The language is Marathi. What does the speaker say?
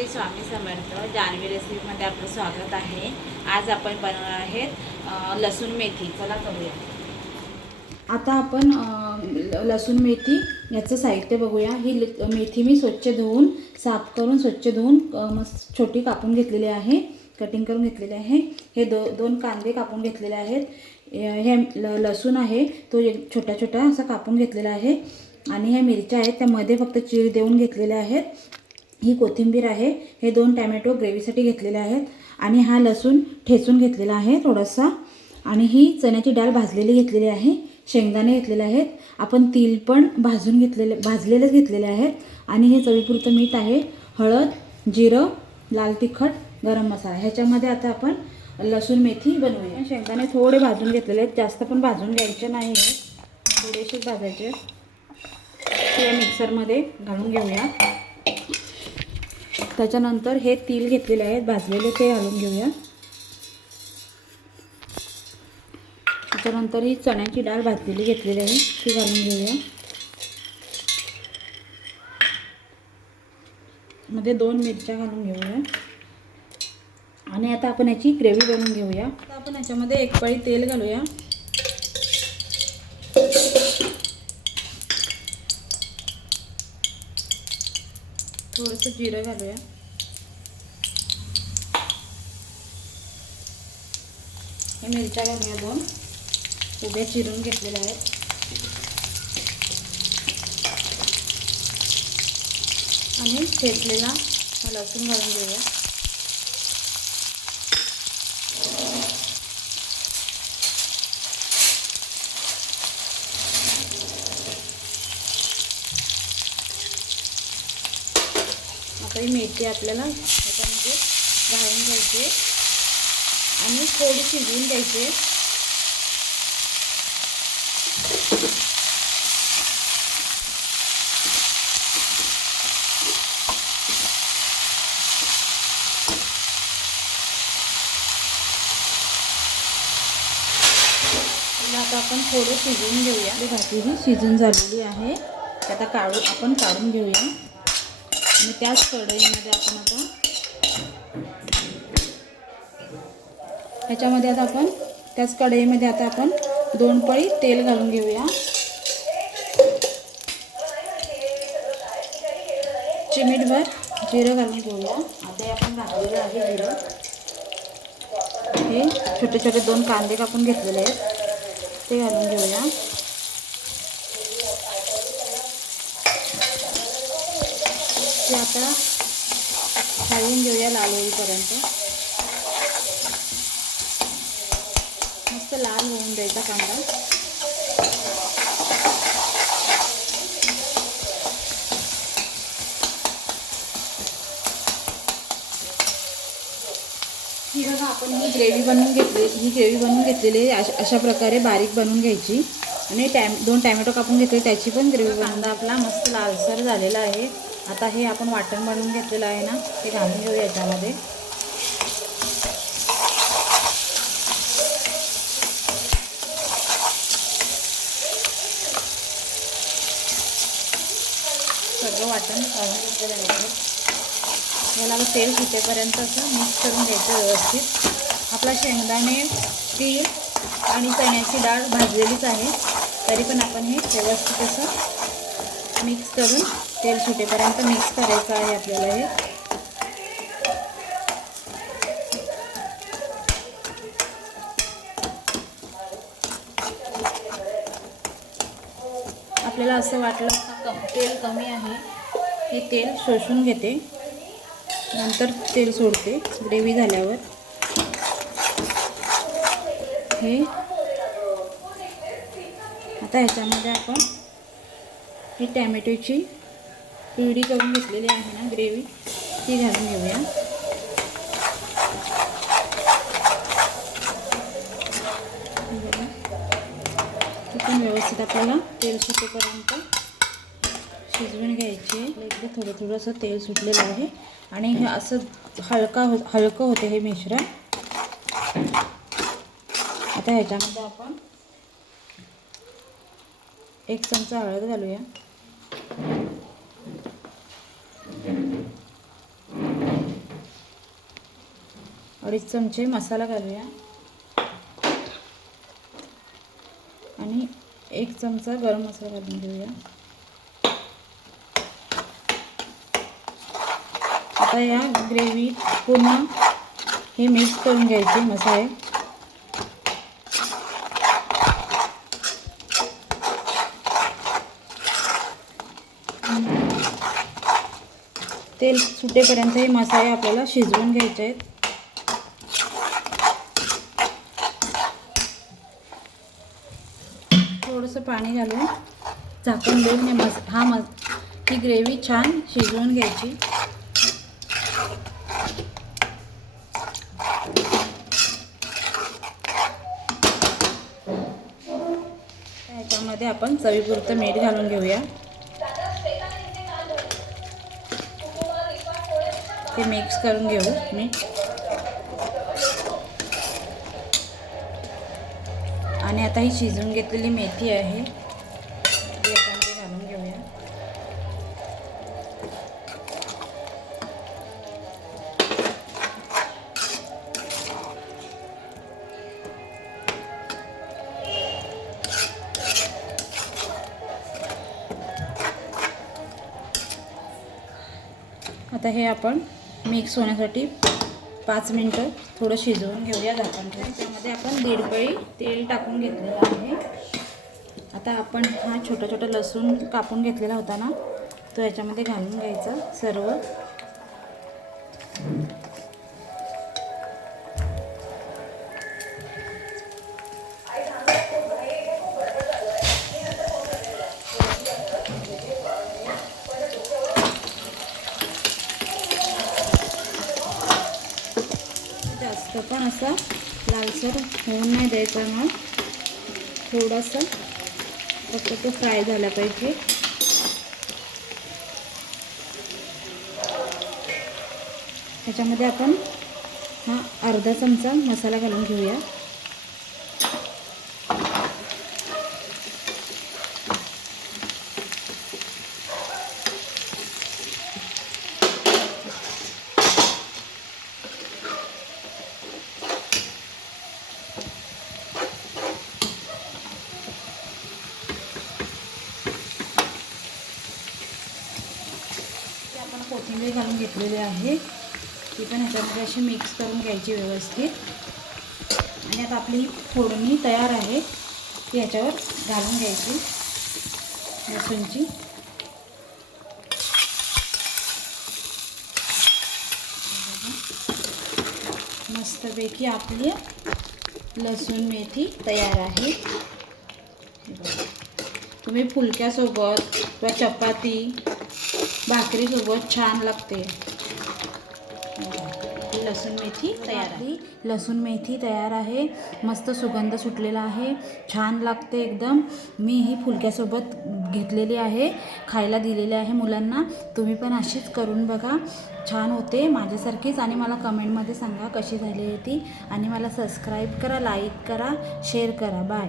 श्री स्वामी समर्थ जानवी रेसिपीमध्ये आपलं स्वागत आहे. आज आपण बनवणार आहेत लसूण मेथी. चला करूया. आता आपण ल- लसूण मेथी याचं साहित्य बघूया. ही मेथी मी स्वच्छ धुवून साफ करून स्वच्छ धुवून मस्त छोटी कापून घेतलेली आहे. कटिंग करून घेतलेले आहे. हे दो दोन कांदे कापून घेतलेले आहेत. हे ल लसूण आहे. तो एक छोटा छोटा असा कापून घेतलेला आहे. आणि ह्या मिरच्या आहेत. त्यामध्ये फक्त चीर देऊन घेतलेल्या आहेत. ही कोथिंबीर आहे हे दोन टॅमॅटो ग्रेव्हीसाठी घेतलेले आहेत आणि हा लसूण ठेचून घेतलेला आहे थोडासा. आणि ही चण्याची डाळ भाजलेली घेतलेली आहे शेंगदाणे घेतलेले आहेत. आपण तील पण भाजून घेतलेले भाजलेलेच घेतलेले आहेत. आणि हे चवीपुरतं मीठ आहे हळद जिरं लाल तिखट गरम मसाला. ह्याच्यामध्ये आता आपण लसूण मेथी बनवूया. शेंगदाणे थोडे भाजून घेतलेले आहेत जास्त पण भाजून घ्यायचे नाही आहेत. थोडेसेच भाजायचे. आहेत. ते मिक्सरमध्ये घालून घेऊया. त्याच्यानंतर हे तिल घेतलेले आहेत भाजलेले ते घालून घेऊया. त्याच्यानंतर ही चण्याची डाळ भाजलेली घेतलेली आहे ती घालून घेऊया. मध्ये दोन मिरच्या घालून घेऊया. आणि आता आपण याची ग्रेव्ही बनवून घेऊया. आता आपण याच्यामध्ये एक पळी तेल घालूया. थोडंसं जिरं घालूया हे मिरच्या घालूया दोन। उभ्या चिरून घेतलेल्या आहेत। आणि ठेचलेला हा लसूण घालून घेऊया। आता मेथी आपल्याला ह्याच्यामध्ये घालून घ्यायचे. आणि थोडी शिजवून द्यायचे आता आपण थोडं शिजवून घेऊया. भाजी ही शिजून झालेली आहे. आता काढून आपण काढून घेऊया. आणि त्याच कढईमध्ये आपण आता ह्याच्यामध्ये आता आपण त्याच कढईमध्ये आता आपण दोन पळी तेल घालून घेऊया. चिमीटभर जिरं घालून घेऊया. आता हे आपण घातलेलं आहे जिरं. हे छोटे छोटे दोन कांदे कापून घेतलेले आहेत. ते घालून घेऊया. ते आता हलवून घेऊया लाल होईपर्यंत. मस्त लाल होऊन द्यायचा कांदा. ही बघा आपण ही ग्रेव्ही बनवून घेतली ही ग्रेव्ही बनवून घेतलेली आहे. अशा अशा प्रकारे बारीक बनवून घ्यायची. आणि टॅम दोन टॅमॅटो कापून घेतले त्याची पण ग्रेव्ही कांदा आपला मस्त लालसर झालेला आहे. आता हे आपण वाटण बनवून घेतलेलं आहे ना ते घालून घेऊ याच्यामध्ये. सगळं वाटण काढून घेतलेलं आहे याला तेल सुटेपर्यंत असं मिक्स करून घ्यायचं व्यवस्थित. आपला शेंगदाणे तीळ आणि चण्याची डाळ भाजलेलीच आहे. तरी पण आपण हे व्यवस्थित असं मिक्स करून तेल सुटेपर्यंत मिक्स करायचं आहे आपल्याला हे. आपल्याला असं वाटलं कम तेल कमी आहे हे तेल शोषून घेते. नंतर तेल सोडते ग्रेव्ही झाल्यावर. हे. आता ह्याच्यामध्ये आपण ही टॅमॅटोची पिवडी करून घेतलेली आहे ना ग्रेव्ही ती घालून घेऊया. ती पण व्यवस्थित आपल्याला तेल सुटेपर्यंत शिजवून घ्यायचे एकदा थोडं थोडंसं तेल सुटलेलं आहे. आणि हे असं हलका हो हलकं होते हे मिश्रण. आता ह्याच्यामध्ये आपण एक चमचा हळद घालूया. अडीच चमचे मसाला घालूया. आणि एक चमचा गरम मसाला घालून घेऊया. आता या ग्रेव्हीत पूर्ण हे मिक्स करून घ्यायचे मसाले. तेल सुटेपर्यंत हे मसाले आपल्याला शिजवून घ्यायचे आहेत थोडंसं पाणी घालून झाकण देऊन हे मस हा मस ही ग्रेव्ही छान शिजवून घ्यायची. त्याच्यामध्ये आपण चवीपुरतं मीठ घालून घेऊया. ते मिक्स करून घेऊ मीठ. आणि आता ही शिजवून घेतलेली मेथी आहे. ती याच्यामध्ये घालून घेऊया. आता हे आपण मिक्स होण्यासाठी पाच मिनटं थोडं शिजवून घेऊया झाकण त्यामध्ये आपण दीड पळी तेल टाकून घेतलेलं आहे. आता आपण हा छोटा छोटा लसूण कापून घेतलेला होता ना तो याच्यामध्ये घालून घ्यायचा. सर्व जास्त पण असा लालसर होऊन नाही द्यायचा मग. थोडासा. फक्त तो फ्राय झाला पाहिजे. त्याच्यामध्ये आपण हा अर्धा चमचा मसाला घालून घेऊया ते आपण कोथिंबीर घालून घेतलेली आहे. ती पण ह्याच्यामध्ये अशी मिक्स करून घ्यायची व्यवस्थित. आणि आता आपली ही फोडणी तयार आहे. ती ह्याच्यावर घालून घ्यायची. लसूणची. मस्तपैकी आपली लसूण मेथी तयार आहे. तुम्ही फुलक्यासोबत किंवा चपाती भाकरीसोबत छान लागते. लसूण मेथी तयार आहे. लसूण मेथी तयार आहे. मस्त सुगंध सुटलेला आहे. छान लागते एकदम. मी ही फुलक्यासोबत घेतलेली आहे. खायला दिलेली आहे मुलांना. तुम्ही पण अशीच करून बघा. छान होते माझ्यासारखीच आणि मला कमेंटमध्ये सांगा कशी झाली आहे ती. आणि मला सबस्क्राईब करा लाईक करा शेअर करा. बाय